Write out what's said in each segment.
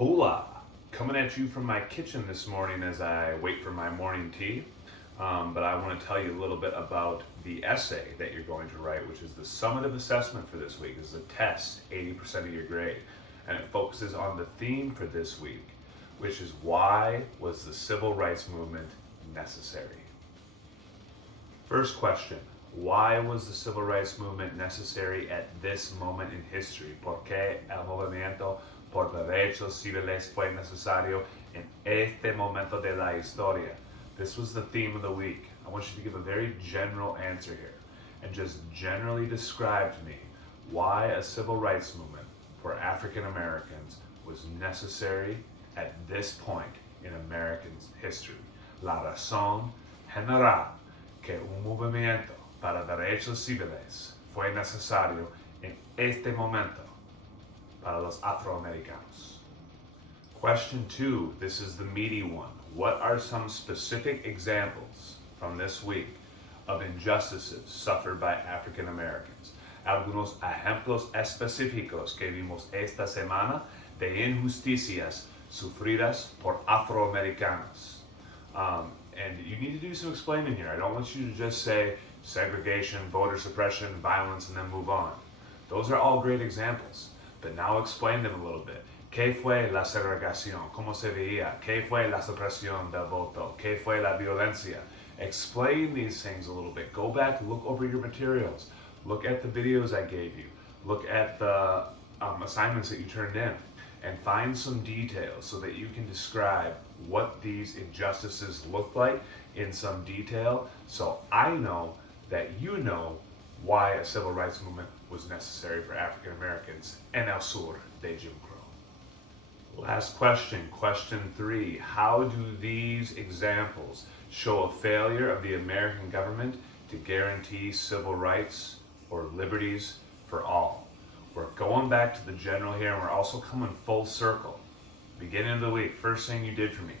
Hola! Coming at you from my kitchen this morning as I wait for my morning tea. But I want to tell you a little bit about the essay that you're going to write, which is the summative assessment for this week. This is a test, 80% of your grade. And it focuses on the theme for this week, which is why was the civil rights movement necessary? First question, why was the civil rights movement necessary at this moment in history? ¿Por qué el movimiento por derechos civiles fue necesario en este momento de la historia? This was the theme of the week. I want you to give a very general answer here and just generally describe to me why a civil rights movement for African Americans was necessary at this point in American history. La razón general que un movimiento para derechos civiles fue necesario en este momento para los afroamericanos. Question 2, this is the meaty one. What are some specific examples from this week of injustices suffered by African Americans? Algunos ejemplos específicos que vimos esta semana de injusticias sufridas por afroamericanos. And you need to do some explaining here. I don't want you to just say segregation, voter suppression, violence, and then move on. Those are all great examples, but now explain them a little bit. ¿Qué fue la segregación? ¿Cómo se veía? ¿Qué fue la supresión del voto? ¿Qué fue la violencia? Explain these things a little bit. Go back, look over your materials. Look at the videos I gave you. Look at the assignments that you turned in and find some details so that you can describe what these injustices look like in some detail, so I know that you know why a civil rights movement was necessary for African Americans en el sur de Jim Crow. Last question, question 3. How do these examples show a failure of the American government to guarantee civil rights or liberties for all? We're going back to the general here, and we're also coming full circle. Beginning of the week, first thing you did for me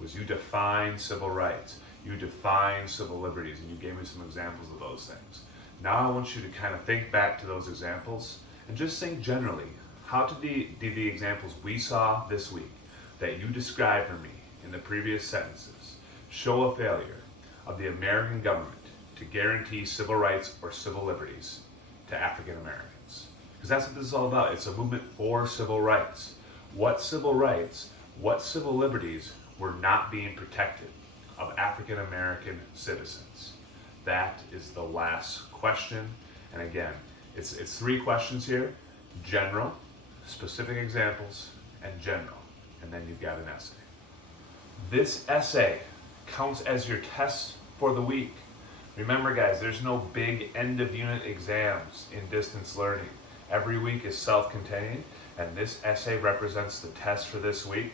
was you defined civil rights, you defined civil liberties, and you gave me some examples of those things. Now I want you to kind of think back to those examples and just think generally, how did the examples we saw this week that you described for me in the previous sentences show a failure of the American government to guarantee civil rights or civil liberties to African Americans? Because that's what this is all about. It's a movement for civil rights. What civil rights, what civil liberties were not being protected of African American citizens? That is the last question. And again, it's 3 questions here: general, specific examples, and general. And then you've got an essay. This essay counts as your test for the week. Remember guys, there's no big end of unit exams in distance learning. Every week is self-contained, and this essay represents the test for this week.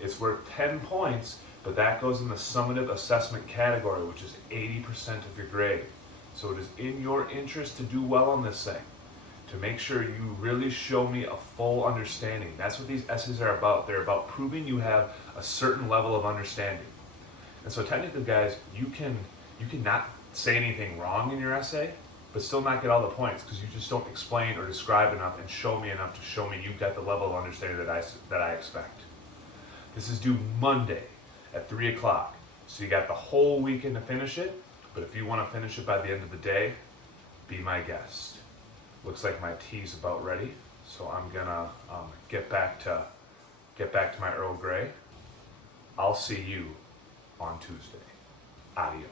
It's worth 10 points, but that goes in the summative assessment category, which is 80% of your grade. So it is in your interest to do well on this thing, to make sure you really show me a full understanding. That's what these essays are about. They're about proving you have a certain level of understanding. And so technically, guys, you can not say anything wrong in your essay, but still not get all the points because you just don't explain or describe enough and show me enough to show me you've got the level of understanding that I expect. This is due Monday at 3 o'clock. So you got the whole weekend to finish it, but if you want to finish it by the end of the day, be my guest. Looks like my tea's about ready, so I'm gonna get back to my Earl Grey. I'll see you on Tuesday. Adios.